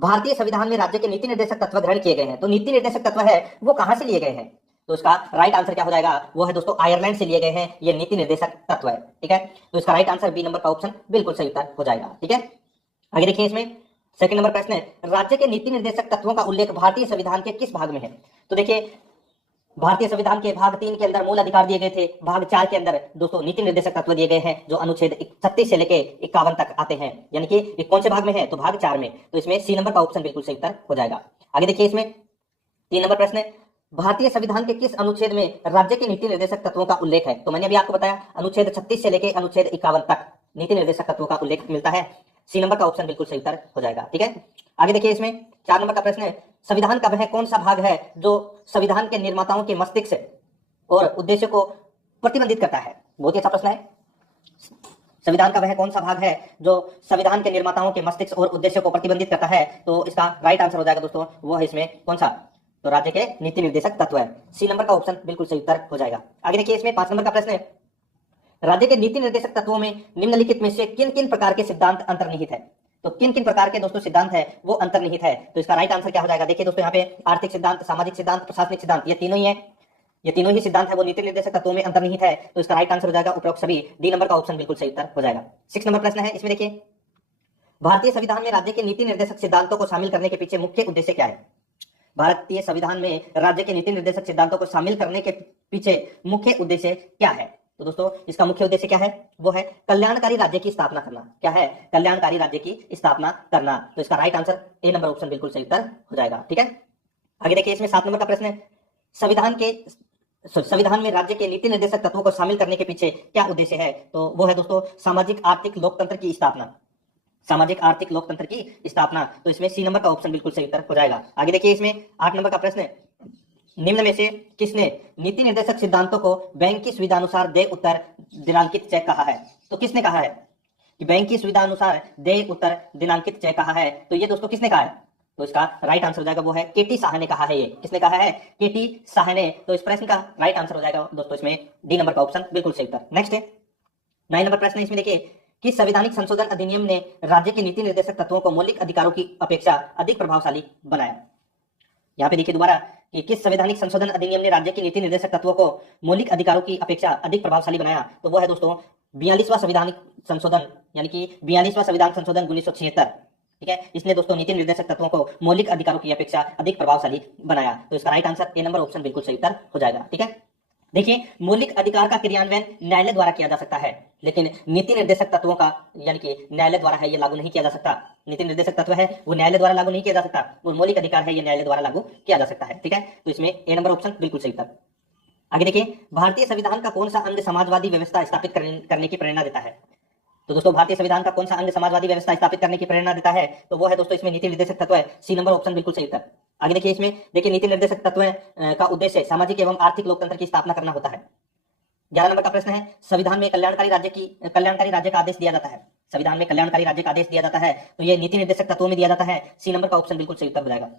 भारतीय संविधान में राज्य के नीति निर्देशक तत्व ग्रहण किए गए हैं। तो नीति निर्देशक तत्व है वो कहां से लिए गए हैं? तो इसका राइट आंसर क्या हो जाएगा? वो है दोस्तों आयरलैंड से लिए गए हैं ये नीति निर्देशक तत्व है। ठीक है, तो इसका राइट आंसर बी नंबर का ऑप्शन बिल्कुल सही उत्तर हो जाएगा। ठीक है, आगे देखिए इसमें सेकंड नंबर प्रश्न है, राज्य के नीति निर्देशक तत्वों का उल्लेख भारतीय संविधान के किस भाग में है? तो देखिए भारतीय संविधान के भाग 3 के अंदर मूल अधिकार दिए गए थे, भाग 4 के अंदर दोस्तों नीति निर्देशक तत्व दिए गए हैं जो अनुच्छेद 36 से लेके 51 तक आते हैं, यानी कि ये कौन से भाग में है? तो भाग 4 में। तो इसमें सी नंबर का ऑप्शन बिल्कुल सही उत्तर हो जाएगा। आगे देखिए इसमें 3 नंबर प्रश्न है, भारतीय संविधान के किस अनुच्छेद में राज्य के नीति निर्देशक तत्वों का उल्लेख है? तो मैंने अभी आपको बताया अनुच्छेद 36 से लेके अनुच्छेद 51 तक नीति निर्देशक तत्वों का उल्लेख मिलता है। सी नंबर का ऑप्शन बिल्कुल सही उत्तर हो जाएगा। ठीक है, आगे देखिए इसमें 4 नंबर का प्रश्न है, संविधान का वह कौन सा भाग है जो संविधान के निर्माताओं के मस्तिष्क और उद्देश्य को प्रतिबंधित करता है? बहुत ही अच्छा प्रश्न है। संविधान का वह कौन सा भाग है जो संविधान के निर्माताओं के मस्तिष्क और उद्देश्य को प्रतिबंधित करता है? तो इसका राइट आंसर हो जाएगा दोस्तों, वो है इसमें कौन सा? तो राज्य के नीति निर्देशक तत्व है। सी नंबर का ऑप्शन बिल्कुल सही उत्तर हो जाएगा। आगे देखिए इसमें 5 नंबर का प्रश्न है, राज्य के नीति निर्देशक तत्वों में निम्नलिखित में से किन किन प्रकार के सिद्धांत अंतर्निहित है? तो किन किन प्रकार के दोस्तों सिद्धांत है वो अंतर्निहित है? तो इसका राइट आंसर क्या हो जाएगा? देखिए दोस्तों यहाँ पे आर्थिक सिद्धांत, सामाजिक सिद्धांत, प्रशासनिक सिद्धांत, ये तीनों ही है, ये तीनों ही सिद्धांत है वो नीति निर्देशक तत्वों में अंतर्निहित है। तो इसका राइट आंसर हो जाएगा उपरोक्त सभी। डी नंबर का ऑप्शन बिल्कुल सही उत्तर हो जाएगा। 6 नंबर प्रश्न है, इसमें देखिए भारतीय संविधान में राज्य के नीति निर्देशक सिद्धांतों को शामिल करने के पीछे मुख्य उद्देश्य क्या है? भारतीय संविधान में राज्य के नीति निर्देशक सिद्धांतों को शामिल करने के पीछे मुख्य उद्देश्य क्या है? तो दोस्तों इसका मुख्य उद्देश्य क्या है? वो है कल्याणकारी राज्य की स्थापना करना। क्या है? कल्याणकारी राज्य की स्थापना करना। तो इसका right answer A number option बिल्कुल सही उत्तर हो जाएगा। ठीक है, आगे देखिए इसमें 7 नंबर का प्रश्न है, संविधान में राज्य के नीति निर्देशक तत्वों को शामिल करने के पीछे क्या उद्देश्य है? तो वो है दोस्तों सामाजिक आर्थिक लोकतंत्र की स्थापना। सामाजिक आर्थिक लोकतंत्र की स्थापना। तो इसमें सी नंबर का ऑप्शन बिल्कुल सही उत्तर हो जाएगा। आगे देखिए इसमें 8 नंबर का प्रश्न है, निम्न में से किसने नीति निर्देशक सिद्धांतों को बैंक की सुविधा अनुसार दे उत्तर दिनांकित चेक कहा है? तो किसने कहा है कि बैंक की सुविधा अनुसार दे उत्तर दिनांकित चेक कहा है? तो ये दोस्तों किसने कहा है? तो इसका राइट आंसर हो जाएगा वो है केटी साहा ने कहा है। ये किसने कहा है? केटी साहा ने। तो इस प्रश्न का राइट आंसर हो जाएगा दोस्तों इसमें डी नंबर का ऑप्शन बिल्कुल सही उत्तर। नेक्स्ट है 9 नंबर प्रश्न है, इसमें देखिए किस संवैधानिक संशोधन अधिनियम ने राज्य के नीति निर्देशक तत्वों को मौलिक अधिकारों की अपेक्षा अधिक प्रभावशाली बनाया? यहाँ पे देखिए दोबारा कि किस संवैधानिक संशोधन अधिनियम ने राज्य की नीति निर्देशक तत्वों को मौलिक अधिकारों की अपेक्षा अधिक प्रभावशाली बनाया? तो वो है दोस्तों 42वां संवैधानिक संशोधन, यानी कि 42वां संविधान संशोधन 1976। ठीक है, इसने दोस्तों नीति निर्देशक तत्वों को मौलिक अधिकारों की अपेक्षा अधिक प्रभावशाली बनाया। तो इसका right answer A number option बिल्कुल सही उत्तर हो जाएगा। ठीक है, देखिए मौलिक अधिकार का क्रियान्वयन न्यायालय द्वारा किया जा सकता है, लेकिन नीति निर्देशक तत्वों का यानी कि न्यायालय द्वारा है ये लागू नहीं किया जा सकता। नीति निर्देशक तत्व है वो न्यायालय द्वारा लागू नहीं किया जा सकता, और मौलिक अधिकार है ये न्यायालय द्वारा लागू किया जा सकता है। ठीक है, तो इसमें ए नंबर ऑप्शन बिल्कुल सही उत्तर। आगे देखिए भारतीय संविधान का कौन सा अंग समाजवादी व्यवस्था स्थापित करने की प्रेरणा देता है? तो दोस्तों भारतीय संविधान का कौन सा अंग समाजवादी व्यवस्था स्थापित करने की प्रेरणा देता है? तो वो है दोस्तों इसमें नीति निर्देशक तत्व है। सी नंबर ऑप्शन बिल्कुल सही उत्तर। आगे देखिए इसमें देखिए नीति निर्देशक तत्व का उद्देश्य सामाजिक एवं आर्थिक लोकतंत्र की स्थापना करना होता है। 11 नंबर का प्रश्न है, संविधान में कल्याणकारी राज्य का आदेश दिया जाता है। संविधान में कल्याणकारी राज्य का आदेश दिया जाता है, तो ये नीति निर्देशक तत्वों में दिया जाता है। सी नंबर का ऑप्शन बिल्कुल सही उत्तर हो जाएगा।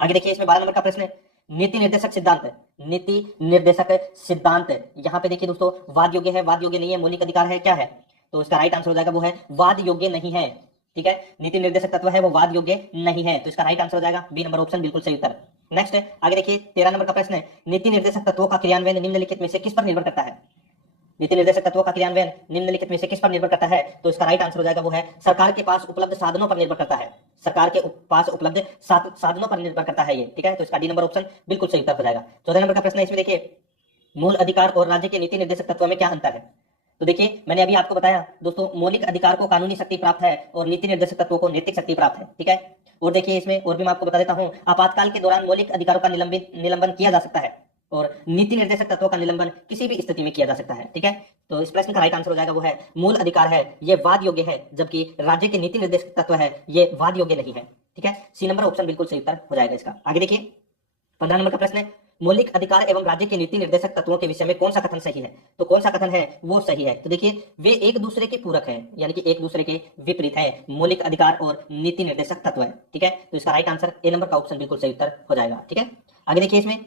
आगे देखिए इसमें 12 नंबर का प्रश्न है, नीति निर्देशक सिद्धांत। नीति निर्देशक सिद्धांत यहाँ पे देखिए दोस्तों वाद योग्य है, वाद योग्य नहीं है, मौलिक अधिकार है, क्या है? तो इसका राइट आंसर हो जाएगा वो है वाद योग्य नहीं है। ठीक है, नीति निर्देशक तत्व है वो वाद योग्य नहीं है, तो इसका राइट आंसर हो जाएगा बी नंबर ऑप्शन बिल्कुल सही उत्तर। नेक्स्ट आगे देखिए 13 नंबर का प्रश्न है, नीति निर्देशक तत्वों का क्रियान्वयन निम्नलिखित में से किस पर निर्भर करता है? नीति निर्देशक तत्वों का क्रियान्वयन निम्नलिखित में से किस पर निर्भर करता है? तो इसका राइट आंसर हो जाएगा वो है सरकार के पास उपलब्ध साधनों पर निर्भर करता है। सरकार के पास उपलब्ध साधनों पर निर्भर करता है ये। ठीक है, तो इसका डी नंबर ऑप्शन बिल्कुल सही उत्तर हो जाएगा। 14 नंबर का प्रश्न है, इसमें देखिए मूल अधिकार और राज्य के नीति निर्देशक तत्वों में क्या अंतर है? तो देखिए मैंने अभी आपको बताया दोस्तों मौलिक अधिकार को कानूनी शक्ति प्राप्त है और नीति निर्देशक तत्वों को नैतिक शक्ति प्राप्त है। ठीक है, और देखिए इसमें और भी मैं आपको बता देता हूं, आपातकाल के दौरान मौलिक अधिकारों का निलंबन किया जा सकता है और नीति निर्देशक तत्वों का निलंबन किसी भी स्थिति में किया जा सकता है। ठीक है, तो इस प्रश्न का राइट आंसर हो जाएगा वो है मूल अधिकार है ये वाद योग्य है, जबकि राज्य के नीति निर्देशक तत्व है ये वाद योग्य नहीं है। ठीक है, सी नंबर ऑप्शन बिल्कुल सही उत्तर हो जाएगा इसका। आगे देखिए 15 नंबर का प्रश्न है, मौलिक अधिकार एवं राज्य के नीति निर्देशक तत्वों के विषय में कौन सा कथन सही है? तो कौन सा कथन है वो सही है? तो देखिए वे एक दूसरे के पूरक हैं, यानी कि एक दूसरे के विपरीत है, मौलिक अधिकार और नीति निर्देशक तत्व है। ठीक है, तो इसका राइट आंसर ए नंबर का ऑप्शन बिल्कुल सही उत्तर हो जाएगा। ठीक है, आगे देखिए इसमें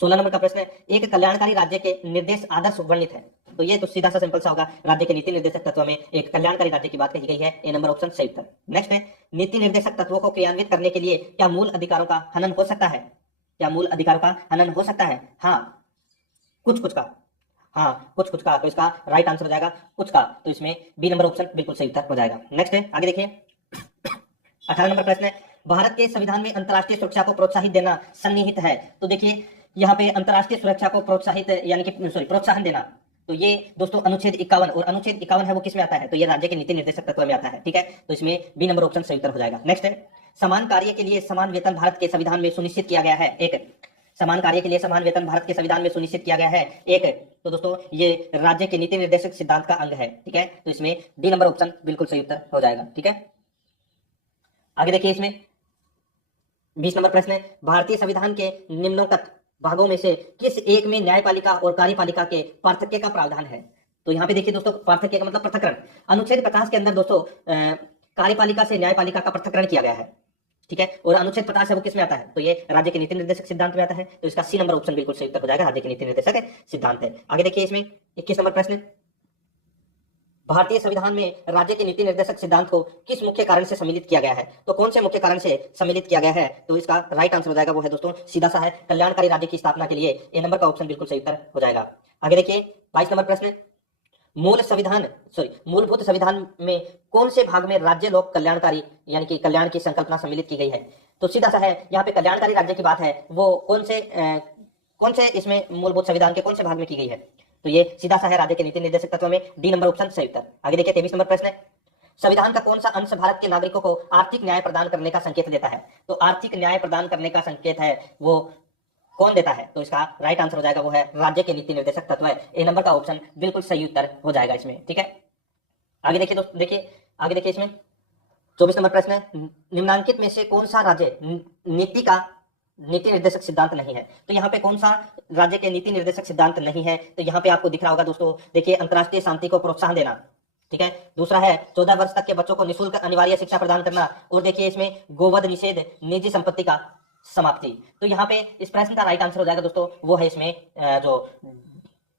16 नंबर का प्रश्न है, एक कल्याणकारी राज्य के निर्देश आदर्श वर्णित है। तो ये तो सीधा सा सिंपल सा होगा, राज्य के नीति निर्देशक तत्व में एक कल्याणकारी राज्य की बात कही गई है। ए नंबर ऑप्शन सही उत्तर। नेक्स्ट है, नीति निर्देशक तत्वों को क्रियान्वित करने के लिए क्या मूल अधिकारों का हनन हो सकता है? क्या मूल अधिकारों का हनन हो सकता है? हाँ, कुछ कुछ का। हाँ, कुछ कुछ का, तो इसका राइट आंसर हो जाएगा कुछ का। तो इसमें बी नंबर ऑप्शन बिल्कुल सही उत्तर हो जाएगा। नेक्स्ट है, आगे देखिए 18 नंबर प्रश्न है, भारत के संविधान में अंतर्राष्ट्रीय सुरक्षा को प्रोत्साहित देना सन्निहित है। तो देखिए यहाँ पे अंतर्राष्ट्रीय सुरक्षा को प्रोत्साहित यानी कि प्रोत्साहन देना, तो ये दोस्तों अनुच्छेद 51, और अनुच्छेद 51 है वो किस में आता है? तो ये राज्य के नीति निर्देशक तत्व में आता है। ठीक है, तो इसमें बी नंबर ऑप्शन सही उत्तर हो जाएगा। नेक्स्ट है, समान कार्य के लिए समान वेतन भारत के संविधान में सुनिश्चित किया गया है। एक, समान कार्य के लिए समान वेतन भारत के संविधान में सुनिश्चित किया गया है। एक, तो दोस्तों ये राज्य के नीति निर्देशक सिद्धांत का अंग है। ठीक है, तो इसमें डी नंबर ऑप्शन बिल्कुल सही उत्तर हो जाएगा। ठीक है, आगे देखिए इसमें 20 नंबर प्रश्न है, भारतीय संविधान के निम्नोक्त भागों में से किस एक में न्यायपालिका और कार्यपालिका के पार्थक्य का प्रावधान है? तो यहाँ पे देखिए दोस्तों, पार्थक्य का मतलब पृथक्करण। अनुच्छेद 50 के अंदर दोस्तों कार्यपालिका से न्यायपालिका का पृथक्करण किया गया है। ठीक है, और अनुच्छेद 50 है वो किस में आता है? तो ये राज्य के नीति निर्देशक सिद्धांत में आता है। तो इसका सी नंबर ऑप्शन बिल्कुल सही उत्तर हो जाएगा, राज्य के नीति निर्देशक सिद्धांत है। आगे देखिए इसमें 21 नंबर प्रश्न, भारतीय संविधान में राज्य के नीति निर्देशक सिद्धांत को किस मुख्य कारण से सम्मिलित किया गया है? तो कौन से मुख्य कारण से सम्मिलित किया गया है? तो इसका राइट आंसर हो जाएगा वो है दोस्तों सीधा सा है, कल्याणकारी राज्य की स्थापना के लिए। ए नंबर का ऑप्शन बिल्कुल सही उत्तर हो जाएगा। आगे देखिए 22 नंबर प्रश्न, मूलभूत संविधान में कौन से भाग में राज्य लोक कल्याणकारी यानी कि कल्याण की संकल्पना सम्मिलित की गई है? तो सीधा सा है, यहाँ पे कल्याणकारी राज्य की बात है वो कौन से इसमें मूलभूत संविधान के कौन से भाग में की गई है? तो ये सीधा सा है, राज्य के नीति निर्देशक तत्व में डी नंबर ऑप्शन सही उत्तर। आगे देखिए 23 नंबर प्रश्न है, संविधान का कौन सा अंश भारत के नागरिकों को आर्थिक न्याय प्रदान करने का संकेत देता है? तो आर्थिक न्याय प्रदान करने का संकेत है वो कौन देता है? तो इसका राइट आंसर हो जाएगा वो है राज्य के नीति निर्देशक तत्व है। ए नंबर का ऑप्शन बिल्कुल सही उत्तर हो जाएगा इसमें। ठीक है, आगे देखिए दोस्तों, देखिए आगे देखिए इसमें 24 नंबर प्रश्न है, निम्नांकित में से कौन सा राज्य नीति निर्देशक सिद्धांत नहीं है? तो यहाँ पे कौन सा राज्य के नीति निर्देशक सिद्धांत नहीं है? तो यहाँ पे आपको दिख रहा होगा दोस्तों, देखिए अंतरराष्ट्रीय शांति को प्रोत्साहन देना। ठीक है, दूसरा है 14 वर्ष तक के बच्चों को निःशुल्क अनिवार्य शिक्षा प्रदान करना, और देखिए इसमें गोवध निषेध, निजी संपत्ति का समाप्ति। तो यहाँ पे इस प्रश्न का राइट आंसर हो जाएगा दोस्तों वो है इसमें जो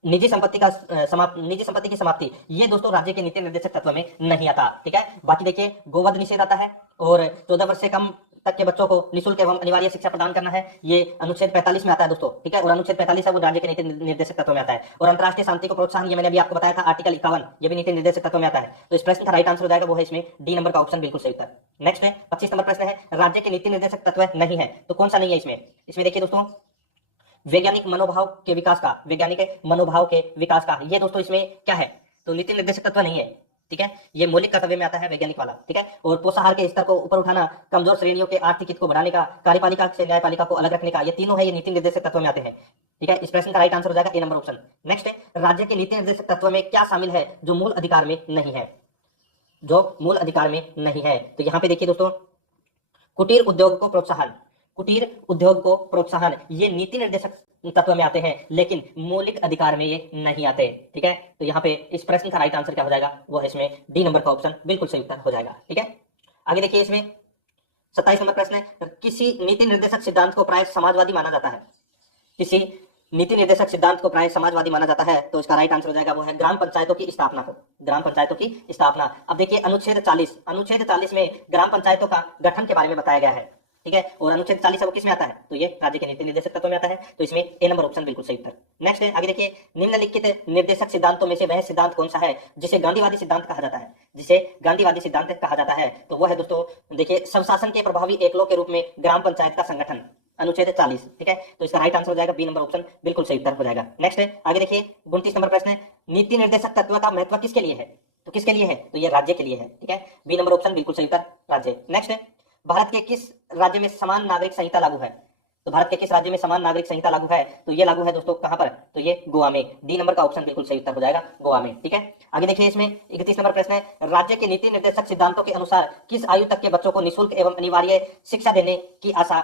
निजी संपत्ति की समाप्ति, ये दोस्तों राज्य के नीति निर्देशक तत्व में नहीं आता। ठीक है, बाकी देखिए गोवध निषेध आता है, और 14 वर्ष से कम तक के बच्चों को निःशुल्क एवं अनिवार्य शिक्षा प्रदान करना है, ये अनुच्छेद 45 में आता है दोस्तों। ठीक है, और अनुच्छेद 45 है वो राज्य के नीति निर्देशक तत्व में आता है। और अंतरराष्ट्रीय शांति को प्रोत्साहन, ये मैंने अभी आपको बताया था, आर्टिकल 51, ये भी नीति निर्देशक तत्व में आता है। तो इस प्रश्न का राइट आंसर हो जाएगा वो है इसमें डी नंबर का ऑप्शन बिल्कुल सही उत्तर। नेक्स्ट है 25 नंबर प्रश्न है, राज्य के नीति निर्देशक तत्व नहीं है, तो कौन सा नहीं है इसमें? इसमें देखिए दोस्तों, वैज्ञानिक मनोभाव के विकास का, ये दोस्तों इसमें क्या है? तो नीति निर्देशक तत्व नहीं है। ठीक है, ये मौलिक कर्तव्य में आता है, वैज्ञानिक वाला। ठीक है, और पोषाहार के स्तर को ऊपर उठाना, कमजोर श्रेणियों के आर्थिक हित को बढ़ाने का, कार्यपालिका से न्यायपालिका को अलग रखने का, ये तीनों है, ये नीति निर्देशक तत्व में आते हैं। ठीक है, इस प्रश्न का राइट आंसर हो जाएगा ए नंबर ऑप्शन। नेक्स्ट है, राज्य के नीति निर्देशक तत्व में क्या शामिल है जो मूल अधिकार में नहीं है? तो यहाँ पे देखिए दोस्तों, कुटीर उद्योग को प्रोत्साहन, ये नीति निर्देशक तत्व में आते हैं, लेकिन मौलिक अधिकार में ये नहीं आते। ठीक है, तो यहाँ पे इस प्रश्न का राइट आंसर क्या हो जाएगा वो है इसमें डी नंबर का ऑप्शन बिल्कुल सही उत्तर हो जाएगा। ठीक है, आगे देखिए इसमें 27 नंबर प्रश्न है, किसी नीति निर्देशक सिद्धांत को प्राय समाजवादी माना जाता है? तो इसका राइट आंसर हो जाएगा वो है ग्राम पंचायतों की स्थापना। अब देखिए अनुच्छेद 40 में ग्राम पंचायतों का गठन के बारे में बताया गया है। ठीक है, और अनुच्छेद 40 है वो किस में आता है? तो ये राज्य के नीति निर्देशक तत्व में आता है। तो इसमें ए नंबर ऑप्शन बिल्कुल सही उत्तर। नेक्स्ट है, आगे देखिए, निम्नलिखित निर्देशक सिद्धांतों में से वह सिद्धांत कौन सा है जिसे गांधीवादी सिद्धांत कहा जाता है? तो वह है दोस्तों, देखिए स्वशासन के प्रभावी एकलों के रूप में ग्राम पंचायत का संगठन, अनुच्छेद 40। ठीक है, तो इसका राइट आंसर हो जाएगा बी नंबर ऑप्शन बिल्कुल सही उत्तर हो जाएगा। नेक्स्ट है, आगे देखिए 29 नंबर प्रश्न है, नीति निर्देशक तत्व का महत्व किसके लिए है? तो किसके लिए है? तो ये राज्य के लिए है। ठीक है, बी नंबर ऑप्शन बिल्कुल सही उत्तर, राज्य। नेक्स्ट है, भारत के किस राज्य में समान नागरिक संहिता लागू है? तो भारत के किस राज्य में समान नागरिक संहिता लागू है? तो ये लागू है दोस्तों कहां पर? तो ये गोवा में। डी नंबर का ऑप्शन बिल्कुल सही उत्तर हो जाएगा, गोवा में। ठीक है, आगे देखिए इसमें 31 नंबर प्रश्न है, राज्य के नीति निर्देशक सिद्धांतों के अनुसार किस आयु तक के बच्चों को निःशुल्क एवं अनिवार्य शिक्षा देने की आशा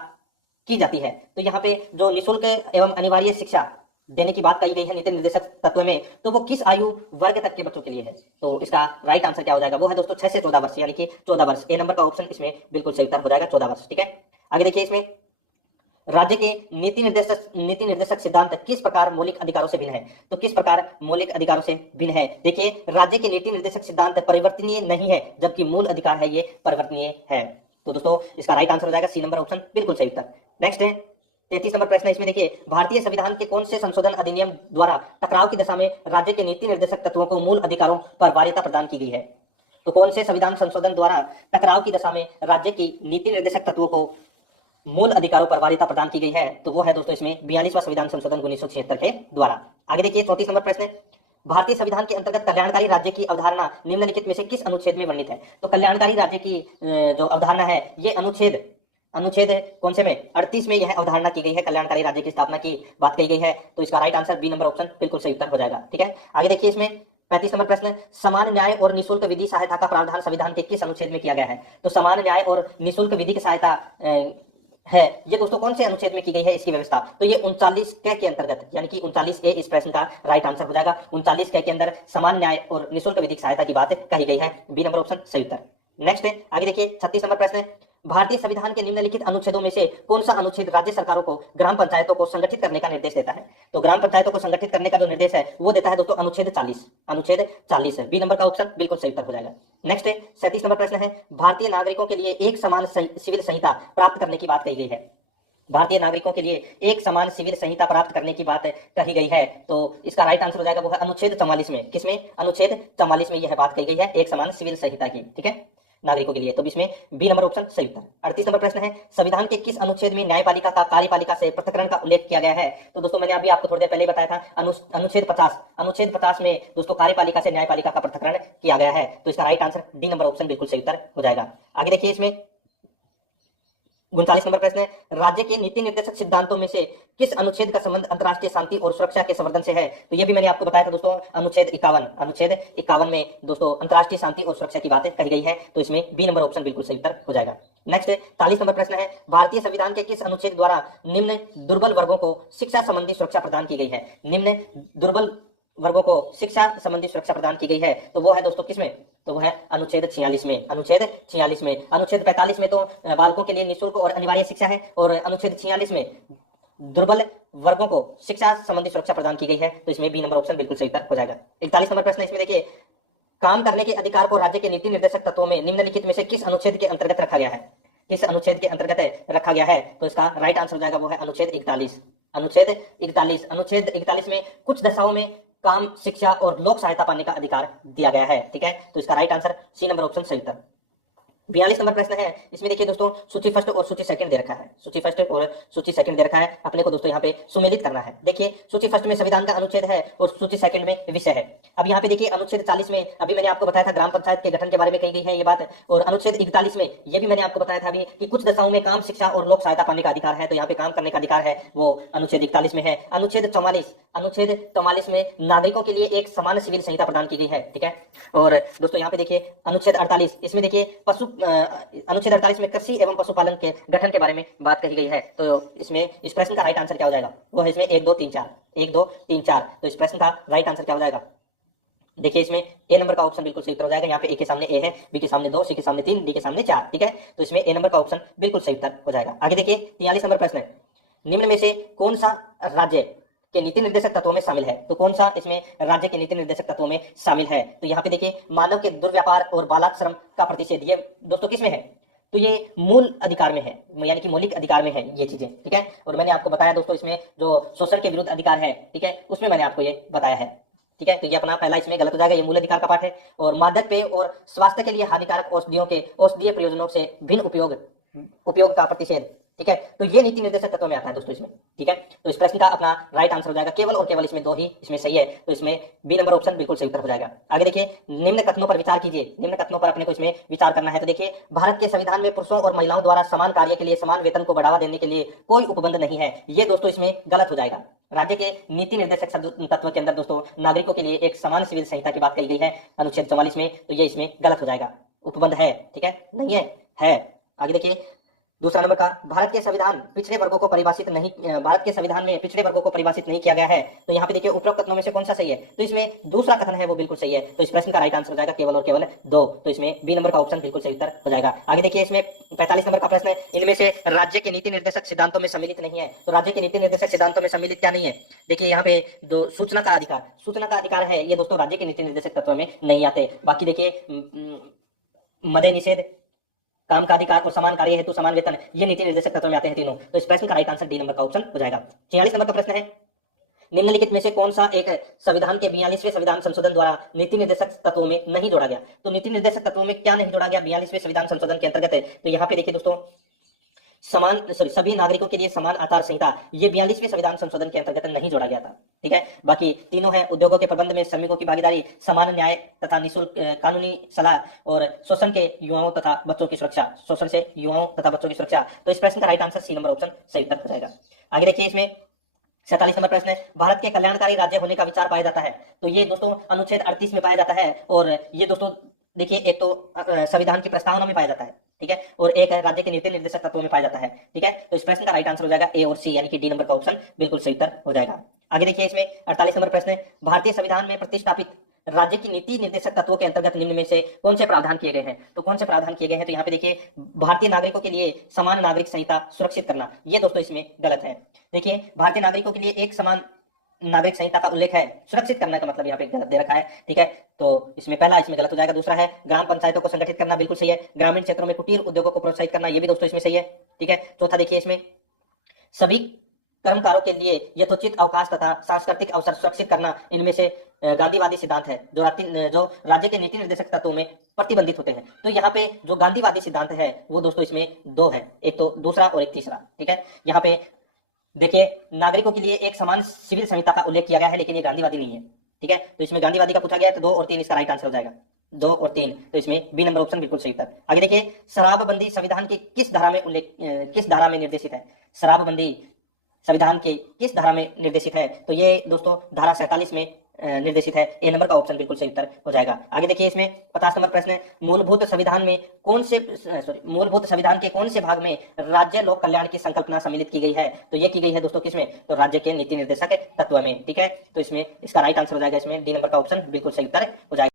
की जाती है? तो यहाँ पे जो निःशुल्क एवं अनिवार्य शिक्षा देने की बात कही गई है नीति निर्देशक तत्व में, तो वो किस आयु वर्ग तक के बच्चों के लिए है? तो इसका राइट आंसर क्या हो जाएगा वो है दोस्तों 6 से 14 वर्ष, यानी कि 14 वर्ष। ए नंबर का ऑप्शन इसमें बिल्कुल सही उत्तर हो जाएगा 14 वर्ष। ठीक है, आगे देखिए इसमें राज्य के नीति निर्देशक सिद्धांत किस प्रकार मौलिक अधिकारों से भिन्न है? तो किस प्रकार मौलिक अधिकारों से भिन्न है? देखिए, राज्य के नीति निर्देशक सिद्धांत परिवर्तनीय नहीं है, जबकि मूल अधिकार है ये परिवर्तनीय है। तो दोस्तों इसका राइट आंसर हो जाएगा सी नंबर ऑप्शन, बिल्कुल सही उत्तर। नेक्स्ट है 33 नंबर प्रश्न है। इसमें देखिए, भारतीय संविधान के कौन से संशोधन अधिनियम द्वारा टकराव की दशा में राज्य के नीति निर्देशक तत्वों को मूल अधिकारों पर वरीयता प्रदान की गई है? तो कौन से संविधान संशोधन द्वारा टकराव की दशा में राज्य की नीति निर्देशक तत्वों को मूल अधिकारों पर वरीयता प्रदान की गई है? तो वो है दोस्तों इसमें 42वां संविधान संशोधन 1976 के द्वारा। आगे देखिए 34 नंबर प्रश्न है। भारतीय संविधान के अंतर्गत कल्याणकारी राज्य की अवधारणा निम्नलिखित में से किस अनुच्छेद में वर्णित है? तो कल्याणकारी राज्य की जो अवधारणा है ये अनुच्छेद कौन से में? 38 में यह अवधारणा की गई है, कल्याणकारी राज्य की स्थापना की बात कही गई है। तो इसका right answer B number option बिल्कुल सही उत्तर हो जाएगा। ठीक है, आगे देखिए इसमें 35 नंबर प्रश्न, समान न्याय और निःशुल्क विधि सहायता का प्रावधान संविधान के किस अनुच्छेद में किया गया है? तो समान न्याय और निःशुल्क विधि की सहायता है ये दोस्तों कौन से अनुच्छेद में की गई है इसकी व्यवस्था? तो ये 39 क के अंतर्गत, यानी कि 39A इस प्रश्न का राइट आंसर हो जाएगा। 39 क के अंदर समान न्याय और निःशुल्क विधिक सहायता की बात कही गई है, बी नंबर ऑप्शन सही उत्तर। नेक्स्ट है, आगे देखिए 36 नंबर प्रश्न है। भारतीय संविधान के निम्नलिखित अनुच्छेदों में से कौन सा अनुच्छेद राज्य सरकारों को ग्राम पंचायतों को संगठित करने का निर्देश देता है? तो ग्राम पंचायतों को संगठित करने का जो निर्देश है वो देता है दोस्तों अनुच्छेद 40 है, बी नंबर का ऑप्शन बिल्कुल सही उत्तर हो जाएगा। नेक्स्ट है 37 नंबर प्रश्न है। भारतीय नागरिकों के लिए एक समान सिविल संहिता प्राप्त करने की बात कही गई है। भारतीय नागरिकों के लिए एक समान सिविल संहिता प्राप्त करने की बात कही गई है। तो इसका राइट आंसर हो जाएगा वो है अनुच्छेद 44 में। किसमें? अनुच्छेद 44 में यह बात कही गई है, एक समान सिविल संहिता की। ठीक है, नागरिकों के लिए। तो इसमें बी नंबर ऑप्शन सही उत्तर। 38 नंबर प्रश्न है। संविधान के किस अनुच्छेद में न्यायपालिका का कार्यपालिका से पृथक्करण का उल्लेख किया गया है? तो दोस्तों मैंने अभी आपको थोड़ी देर पहले बताया था अनुच्छेद 50 में दोस्तों कार्यपालिका से न्यायपालिका का पृथक्करण किया गया है। तो इसका right answer D number option बिल्कुल सही उत्तर हो जाएगा। आगे देखिए इसमें 39 नंबर प्रश्न है। राज्य के नीति निर्देशक सिद्धांतों में से किस अनुच्छेद का संबंध अंतर्राष्ट्रीय शांति और सुरक्षा के संवर्धन से है? तो ये भी मैंने आपको बताया था दोस्तों, अनुच्छेद 51 में दोस्तों अंतर्राष्ट्रीय शांति और सुरक्षा की बातें कही गई है। तो इसमें बी नंबर ऑप्शन बिल्कुल सही उत्तर हो जाएगा। नेक्स्ट 40 नंबर प्रश्न है। भारतीय संविधान के किस अनुच्छेद द्वारा निम्न दुर्बल वर्गों को शिक्षा संबंधी सुरक्षा प्रदान की गई है? निम्न दुर्बल वर्गों को शिक्षा संबंधी सुरक्षा प्रदान की गई है। तो वो है दोस्तों किसमें? तो वो है अनुच्छेद 46 में। अनुच्छेद 45 में तो बालकों के लिए निःशुल्क और अनिवार्य शिक्षा है, और अनुच्छेद 46 में दुर्बल वर्गों को शिक्षा संबंधी सुरक्षा प्रदान की गई है। तो इसमें बी नंबर ऑप्शन बिल्कुल सही उत्तर हो जाएगा। 41 नंबर प्रश्न इसमें देखिए, काम करने के अधिकार को राज्य के नीति निर्देशक तत्वों में निम्नलिखित में से किस अनुच्छेद के अंतर्गत रखा गया है? किस अनुच्छेद के अंतर्गत रखा गया है? तो इसका राइट आंसर हो जाएगा वो है अनुच्छेद 41। अनुच्छेद 41 में कुछ दशाओं में काम, शिक्षा और लोक सहायता पाने का अधिकार दिया गया है। ठीक है, तो इसका right answer C number option सही उत्तर। 42 नंबर प्रश्न है। इसमें देखिए दोस्तों सूची फर्स्ट और सूची सेकंड दे रखा है। सूची फर्स्ट और सूची सेकंड दे रखा है, अपने को दोस्तों यहाँ पे सुमेलित करना है। देखिए सूची फर्स्ट में संविधान का अनुच्छेद है और सूची सेकंड में विषय है। अब यहाँ पे देखिए अनुच्छेद 40 में अभी मैंने आपको बताया था ग्राम पंचायत के गठन के बारे में कही गई है ये बात, और अनुच्छेद 41 में ये भी मैंने आपको बताया था अभी कि कुछ दशाओं में काम, शिक्षा और लोक सहायता पाने का अधिकार है। तो यहाँ पे काम करने का अधिकार है वो अनुच्छेद 41 में है। अनुच्छेद 44 में नागरिकों के लिए एक समान सिविल संहिता प्रदान की गई है। ठीक है, और दोस्तों यहाँ पे देखिए अनुच्छेद 48, इसमें देखिए अनुच्छेद 48 में कृषि एवं पशुपालन के गठन के बारे में बात कही गई है। तो इसमें इस प्रश्न का राइट आंसर क्या हो जाएगा? वो है इसमें 1 2 3 4। तो इस प्रश्न का राइट आंसर क्या हो जाएगा? देखिए इसमें ए नंबर का ऑप्शन बिल्कुल सही उत्तर हो जाएगा। यहाँ पे ए के सामने ए है, बी के सामने 2, सी के सामने 3, डी के सामने 4। ठीक है, तो इसमें ए नंबर का ऑप्शन बिल्कुल सही उत्तर हो जाएगा। आगे देखिए 43 नंबर प्रश्न है। निम्न में से कौन सा राज्य के नीति निर्देशक तत्वों में शामिल है? तो कौन सा इसमें राज्य के नीति निर्देशक तत्वों में शामिल है? तो यहाँ पे देखिए मानव के दुर्व्यापार और बालाश्रम का प्रतिषेध, ये दोस्तों किसमें है? तो ये मूल अधिकार में है, यानी कि मौलिक अधिकार में है ये चीजें। ठीक है, और मैंने आपको बताया दोस्तों इसमें जो शोषण के विरुद्ध अधिकार है, ठीक है, उसमें मैंने आपको ये बताया है। ठीक है, तो ये अपना पहला इसमें गलत हो जाएगा, ये मूल अधिकार का पाठ है। और मादक पेय और स्वास्थ्य के लिए हानिकारक औषधियों के औषधीय प्रयोजनों से भिन्न उपयोग का प्रतिषेध। ठीक है, तो ये नीति निर्देशक तत्व में आता है दोस्तों इसमें। ठीक है, तो इस प्रश्न का अपना राइट आंसर हो जाएगा केवल और केवल इसमें 2 ही इसमें सही है। तो इसमें बी नंबर ऑप्शन बिल्कुल सही उत्तर हो जाएगा। आगे देखिए निम्न कथनों पर विचार कीजिए। निम्न कथनों पर अपने को इसमें विचार करना है। तो देखिए भारत के संविधान में पुरुषों और महिलाओं द्वारा समान कार्य के लिए समान वेतन को बढ़ावा देने के लिए कोई उपबंध नहीं है। ये दोस्तों इसमें गलत हो जाएगा। राज्य के नीति निर्देशक तत्व के अंदर दोस्तों नागरिकों के लिए एक समान सिविल संहिता की बात कही गई है अनुच्छेद 44 में, तो ये इसमें गलत हो जाएगा। उपबंध है, ठीक है, नहीं है, है। आगे देखिए दूसरा नंबर का, भारत के संविधान पिछड़े वर्गों को परिभाषित नहीं, भारत के संविधान में पिछड़े वर्गों को परिभाषित नहीं किया गया है। तो यहाँ पे देखिए उपरोक्त कथनों में से कौन सा सही है, तो इसमें दूसरा कथन है वो बिल्कुल सही है। तो इस प्रश्न का राइट आंसर हो जाएगा केवल और केवल 2। तो इसमें बी नंबर का ऑप्शन बिल्कुल सही उत्तर हो जाएगा। आगे देखिए इसमें 45 नंबर का प्रश्न है, इनमें से राज्य के नीति निर्देशक सिद्धांतों में सम्मिलित नहीं है। तो राज्य के नीति निर्देशक सिद्धांतों में सम्मिलित क्या नहीं है, देखिए यहाँ पे दो सूचना का अधिकार है, ये दोस्तों राज्य के नीति निर्देशक तत्व में नहीं आते। बाकी देखिए मद्य निषेध, काम का अधिकार और समान कार्य हेतु समान वेतन, ये नीति निर्देशक तत्व में आते हैं तीनों। तो इस प्रश्न का राइट आंसर डी नंबर का ऑप्शन हो जाएगा। 46 नंबर का प्रश्न है, निम्नलिखित में से कौन सा एक संविधान के 42वें संविधान संशोधन द्वारा नीति निर्देशक तत्वों में नहीं जोड़ा गया। तो नीति निर्देशक तत्वों में क्या नहीं जोड़ा गया 42वें संविधान संशोधन के अंतर्गत है। तो यहाँ पे देखिए दोस्तों सभी नागरिकों के लिए समान आचार संहिता, ये 42वें संविधान संशोधन के अंतर्गत नहीं जोड़ा गया था। ठीक है, बाकी तीनों है, उद्योगों के प्रबंध में श्रमिकों की भागीदारी, समान न्याय तथा निःशुल्क कानूनी सलाह और शोषण से युवाओं तथा बच्चों की सुरक्षा। तो इस प्रश्न का right answer C number option सही उत्तर हो जाएगा। आगे देखिए इसमें 47 नंबर प्रश्न है, भारत के कल्याणकारी राज्य होने का विचार पाया जाता है। तो ये दोस्तों अनुच्छेद 38 में पाया जाता है, और ये दोस्तों देखिए एक तो संविधान की प्रस्तावना में पाया जाता है, ठीक है, और एक है राज्य के नीति निर्देशक तत्वों में पाया जाता है। ठीक है, तो इस प्रश्न का राइट आंसर हो जाएगा ए और सी, यानी कि डी नंबर का ऑप्शन बिल्कुल सही उत्तर हो जाएगा। आगे देखिए इसमें 48 नंबर प्रश्न है, भारतीय संविधान में प्रतिष्ठापित राज्य की नीति निर्देशक तत्वों के अंतर्गत निम्न में से कौन से प्रावधान किए गए हैं। तो कौन से प्रावधान किए गए हैं, तो यहाँ पे देखिए भारतीय नागरिकों के लिए समान नागरिक संहिता सुरक्षित करना, ये दोस्तों इसमें गलत है। देखिए भारतीय नागरिकों के लिए एक समान नागरिक संहिता का उल्लेख है, सुरक्षित करने का मतलब यहाँ पे गलत दे रखा है। ठीक है, तो इसमें पहला इसमें गलत हो जाएगा। दूसरा है ग्राम पंचायतों को संगठित करना, बिल्कुल सही है। ग्रामीण क्षेत्रों में कुटीर उद्योगों को प्रोत्साहित करना, ये भी दोस्तों इसमें सही है। ठीक है, चौथा देखिए इसमें सभी कर्मकारों के लिए यथोचित अवकाश तथा सांस्कृतिक अवसर सुरक्षित करना, इनमें से गांधीवादी सिद्धांत है जो राज्य के नीति निर्देशक तत्वों में प्रतिबंधित होते हैं। तो यहाँ पे जो गांधीवादी सिद्धांत है वो दोस्तों इसमें दो है, एक तो दूसरा और एक तीसरा। ठीक है, यहाँ पे देखिए नागरिकों के लिए एक समान सिविल संहिता का उल्लेख किया गया है, लेकिन ये गांधीवादी नहीं है। ठीक है, तो इसमें गांधीवादी का पूछा गया है, तो 2 और 3 इसका राइट आंसर हो जाएगा। 2 और 3, तो इसमें बी नंबर ऑप्शन बिल्कुल सही उत्तर। आगे देखिए शराबबंदी संविधान की किस धारा में निर्देशित है। शराबबंदी संविधान के किस धारा में निर्देशित है, तो ये दोस्तों धारा 47 में निर्देशित है। ए नंबर का ऑप्शन बिल्कुल सही उत्तर हो जाएगा। आगे देखिए इसमें 50 नंबर प्रश्न है, मूलभूत संविधान के कौन से भाग में राज्य लोक कल्याण की संकल्पना सम्मिलित की गई है। तो ये की गई है दोस्तों किसमें, तो राज्य के नीति निर्देशक तत्व में। ठीक है, तो इसमें इसका राइट आंसर हो जाएगा, इसमें डी नंबर का ऑप्शन बिल्कुल सही उत्तर हो जाएगा।